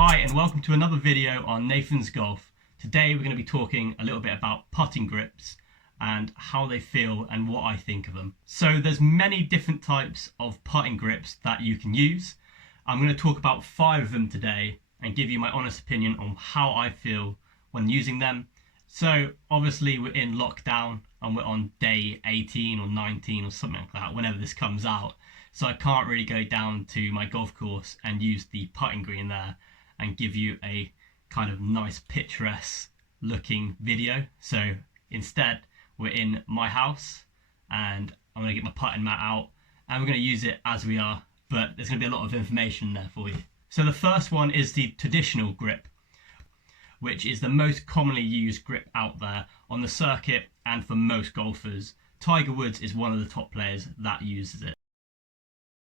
Hi and welcome to another video on Nathan's Golf. Today we're going to be talking a little bit about putting grips and how they feel and what I think of them. So there's many different types of putting grips that you can use. I'm going to talk about 5 of them today and give you my honest opinion on how I feel when using them. So obviously we're in lockdown and we're on day 18 or 19 or something like that whenever this comes out. So I can't really go down to my golf course and use the putting green there and give you a kind of nice picturesque looking video. So instead we're in my house and I'm going to get my putting mat out and we're going to use it as we are, but there's going to be a lot of information there for you. So the first one is the traditional grip, which is the most commonly used grip out there on the circuit and for most golfers. Tiger Woods is one of the top players that uses it.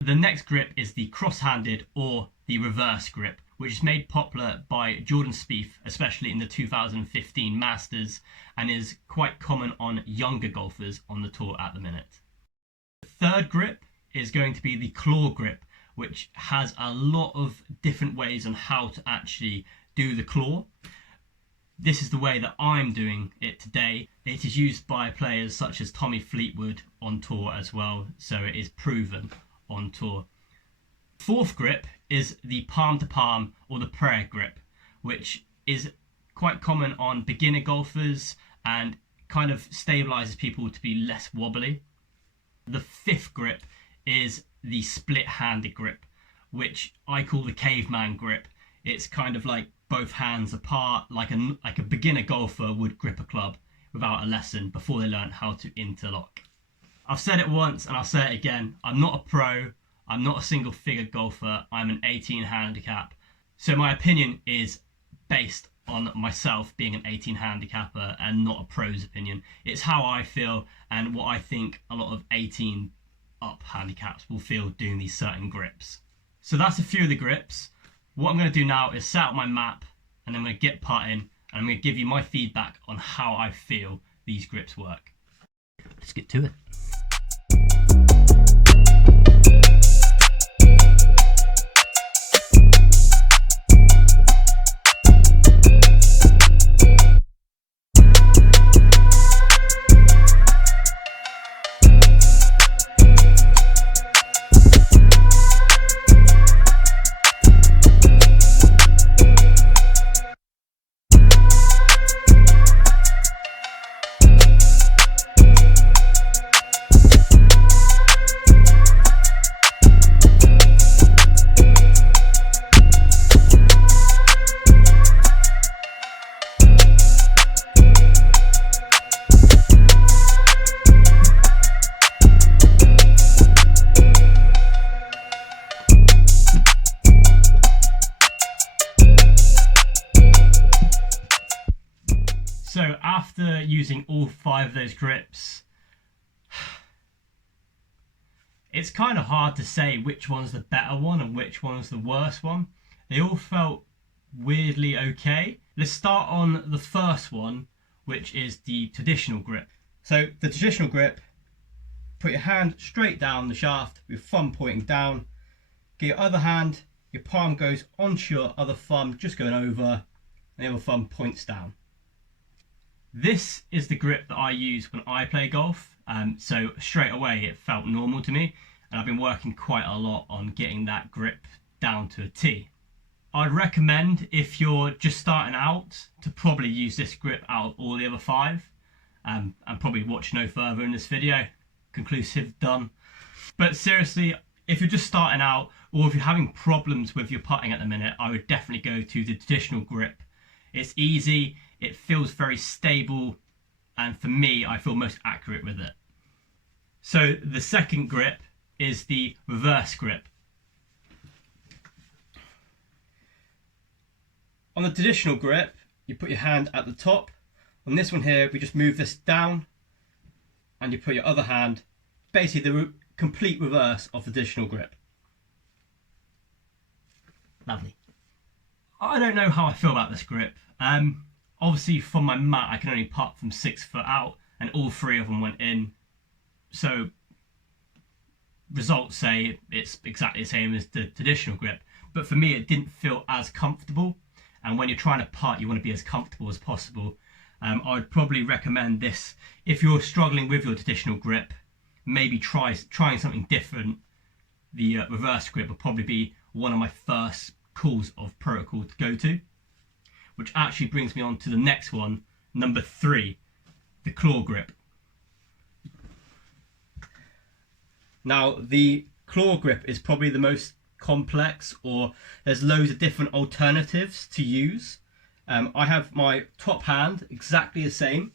The next grip is the cross-handed or the reverse grip, which is made popular by Jordan Spieth, especially in the 2015 Masters, and is quite common on younger golfers on the tour at the minute. The third grip is going to be the claw grip, which has a lot of different ways on how to actually do the claw. This is the way that I'm doing it today. It is used by players such as Tommy Fleetwood on tour as well, so it is proven on tour. Fourth grip is the palm to palm or the prayer grip, which is quite common on beginner golfers and kind of stabilizes people to be less wobbly. The fifth grip is the split-handed grip, which I call the caveman grip. It's kind of like both hands apart, like a beginner golfer would grip a club without a lesson before they learn how to interlock. I've said it once and I'll say it again, I'm not a pro, I'm not a single figure golfer, I'm an 18 handicap. So my opinion is based on myself being an 18 handicapper and not a pro's opinion. It's how I feel and what I think a lot of 18 up handicaps will feel doing these certain grips. So that's a few of the grips. What I'm going to do now is set up my map and I'm going to get putting and I'm going to give you my feedback on how I feel these grips work. Let's get to it. So after using all 5 of those grips, it's kind of hard to say which one's the better one and which one's the worst one. They all felt weirdly okay. Let's start on the first one, which is the traditional grip. So the traditional grip, put your hand straight down the shaft with thumb pointing down. Get your other hand, your palm goes onto your other thumb, just going over, and the other thumb points down. This is the grip that I use when I play golf, so straight away it felt normal to me, and I've been working quite a lot on getting that grip down to a T. I'd recommend, if you're just starting out, to probably use this grip out of all the other 5, and probably watch no further in this video. Conclusive, done. But seriously, if you're just starting out, or if you're having problems with your putting at the minute, I would definitely go to the traditional grip. It's easy, it feels very stable, and for me, I feel most accurate with it. So the second grip is the reverse grip. On the traditional grip, you put your hand at the top. On this one here, we just move this down, and you put your other hand, basically the complete reverse of the traditional grip. Lovely. I don't know how I feel about this grip. Obviously from my mat I can only putt from 6 foot out and all 3 of them went in. So results say it's exactly the same as the traditional grip. but for me it didn't feel as comfortable, and when you're trying to putt you want to be as comfortable as possible. I would probably recommend this if you're struggling with your traditional grip. Maybe trying something different. The reverse grip would probably be one of my first calls of protocol to go to, which actually brings me on to the next one, number 3, the claw grip. Now the claw grip is probably the most complex, or there's loads of different alternatives to use. I have my top hand exactly the same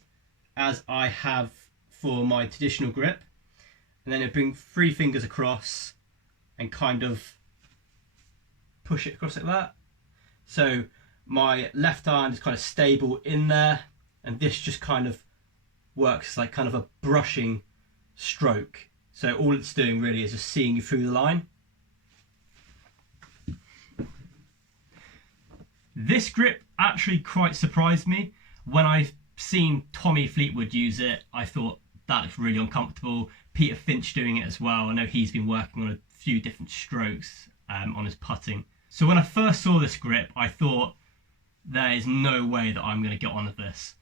as I have for my traditional grip, and then I bring 3 fingers across and kind of push it across like that. So my left hand is kind of stable in there, and this just kind of works like kind of a brushing stroke. So all it's doing really is just seeing you through the line. This grip actually quite surprised me. When I've seen Tommy Fleetwood use it, I thought that looks really uncomfortable. Peter Finch doing it as well. I know he's been working on a few different strokes on his putting. So when I first saw this grip, I thought there is no way that I'm going to get on with this.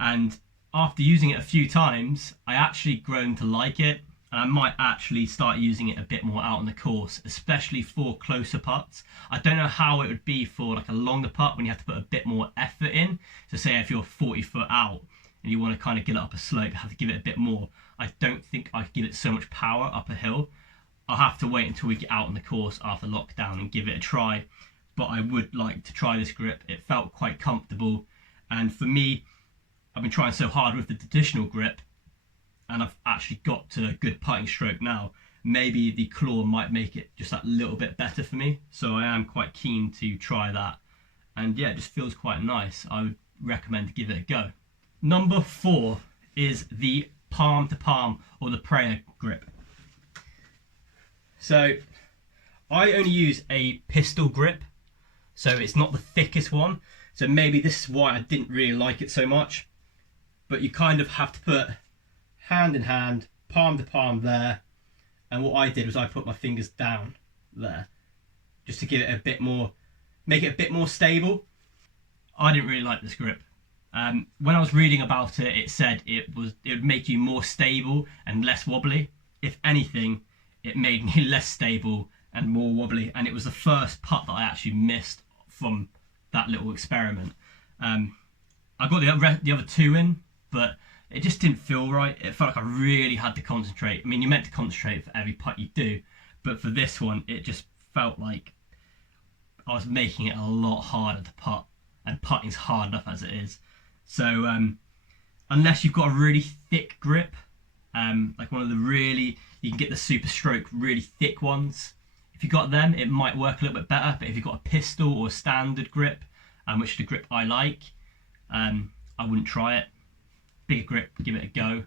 And after using it a few times, I actually grown to like it. And I might actually start using it a bit more out on the course, especially for closer putts. I don't know how it would be for like a longer putt when you have to put a bit more effort in. So say if you're 40 foot out and you want to kind of get it up a slope, you have to give it a bit more. I don't think I could give it so much power up a hill. I'll have to wait until we get out on the course after lockdown and give it a try. But I would like to try this grip. It felt quite comfortable. And for me, I've been trying so hard with the traditional grip, and I've actually got to a good putting stroke now. Maybe the claw might make it just that little bit better for me. So I am quite keen to try that. And yeah, it just feels quite nice. I would recommend to give it a go. Number 4 is the palm to palm, or the prayer grip. So I only use a pistol grip, so it's not the thickest one. So maybe this is why I didn't really like it so much. But you kind of have to put hand in hand, palm to palm there, and what I did was I put my fingers down there just to give it a bit more, make it a bit more stable. I didn't really like this grip. When I was reading about it, it said it would make you more stable and less wobbly. If anything, it made me less stable and more wobbly, and it was the first putt that I actually missed from that little experiment. I got the other 2 in, but it just didn't feel right. It felt like I really had to concentrate. I mean, you're meant to concentrate for every putt you do, but for this one, it just felt like I was making it a lot harder to putt, and putting's hard enough as it is. So unless you've got a really thick grip, like one of the really, you can get the Super Stroke really thick ones. If you've got them, it might work a little bit better, but if you've got a pistol or a standard grip, which is the grip I like, I wouldn't try it. Bigger grip, give it a go.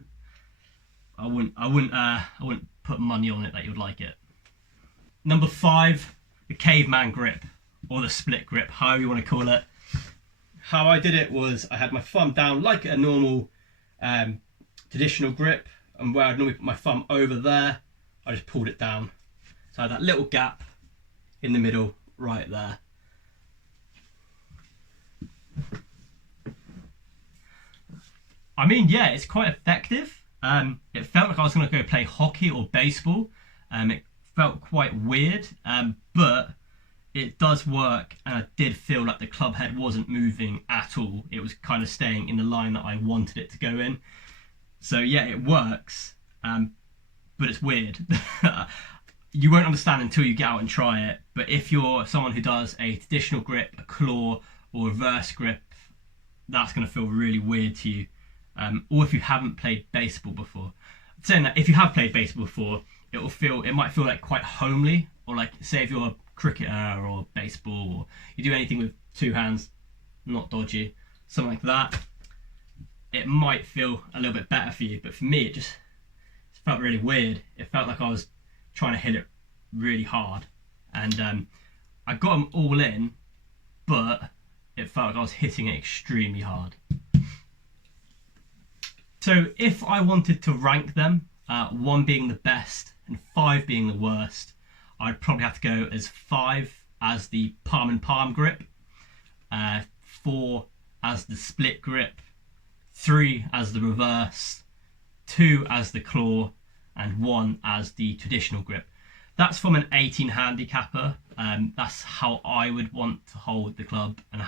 I wouldn't put money on it that you'd like it. Number 5, the caveman grip, or the split grip, however you want to call it. How I did it was I had my thumb down like a normal traditional grip, and where I'd normally put my thumb over there, I just pulled it down. So I had that little gap in the middle right there. I mean, yeah, it's quite effective. It felt like I was going to go play hockey or baseball. It felt quite weird, but it does work, and I did feel like the club head wasn't moving at all. It was kind of staying in the line that I wanted it to go in. So yeah, it works, but it's weird. You won't understand until you get out and try it. But if you're someone who does a traditional grip, a claw, or reverse grip, that's going to feel really weird to you. Or if you haven't played baseball before. Saying that, if you have played baseball before, it might feel like quite homely, or like say if you're a cricketer or baseball, or you do anything with 2 hands, not dodgy, something like that, it might feel a little bit better for you. But for me, it felt really weird. It felt like I was trying to hit it really hard, and I got them all in, but it felt like I was hitting it extremely hard. So if I wanted to rank them, 1 being the best and 5 being the worst, I'd probably have to go as 5 as the palm and palm grip, 4 as the split grip, 3 as the reverse, 2 as the claw, and 1 as the traditional grip. That's from an 18 handicapper. That's how I would want to hold the club and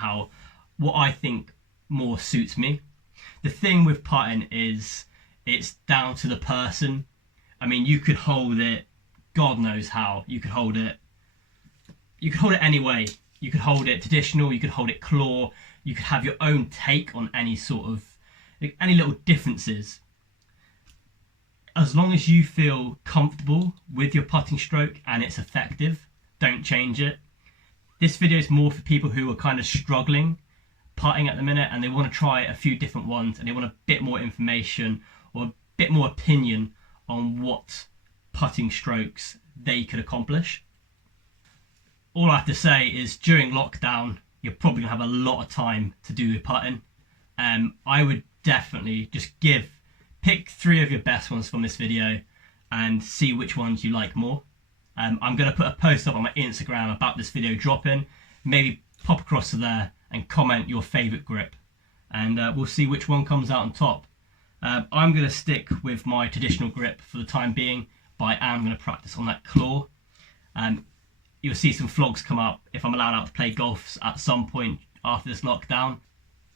what I think more suits me. The thing with putting is it's down to the person. I mean, you could hold it, God knows how. You could hold it any way. You could hold it traditional, you could hold it claw, you could have your own take on any little differences. As long as you feel comfortable with your putting stroke and it's effective, don't change it. This video is more for people who are kind of struggling putting at the minute and they want to try a few different ones and they want a bit more information or a bit more opinion on what putting strokes they could accomplish. All I have to say is during lockdown, you're probably going to have a lot of time to do your putting. I would definitely just pick 3 of your best ones from this video and see which ones you like more. I'm going to put a post up on my Instagram about this video dropping. Maybe pop across to there and comment your favourite grip and we'll see which one comes out on top. I'm going to stick with my traditional grip for the time being, but I am going to practice on that claw. You'll see some vlogs come up if I'm allowed out to play golf at some point after this lockdown.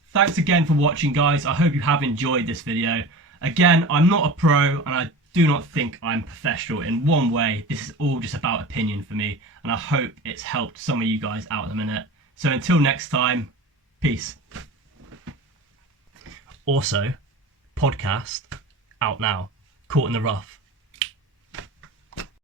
Thanks again for watching, guys. I hope you have enjoyed this video. Again, I'm not a pro and I do not think I'm professional in one way. This is all just about opinion for me and I hope it's helped some of you guys out in a minute. So until next time, peace. Also, podcast out now, Caught in the Rough.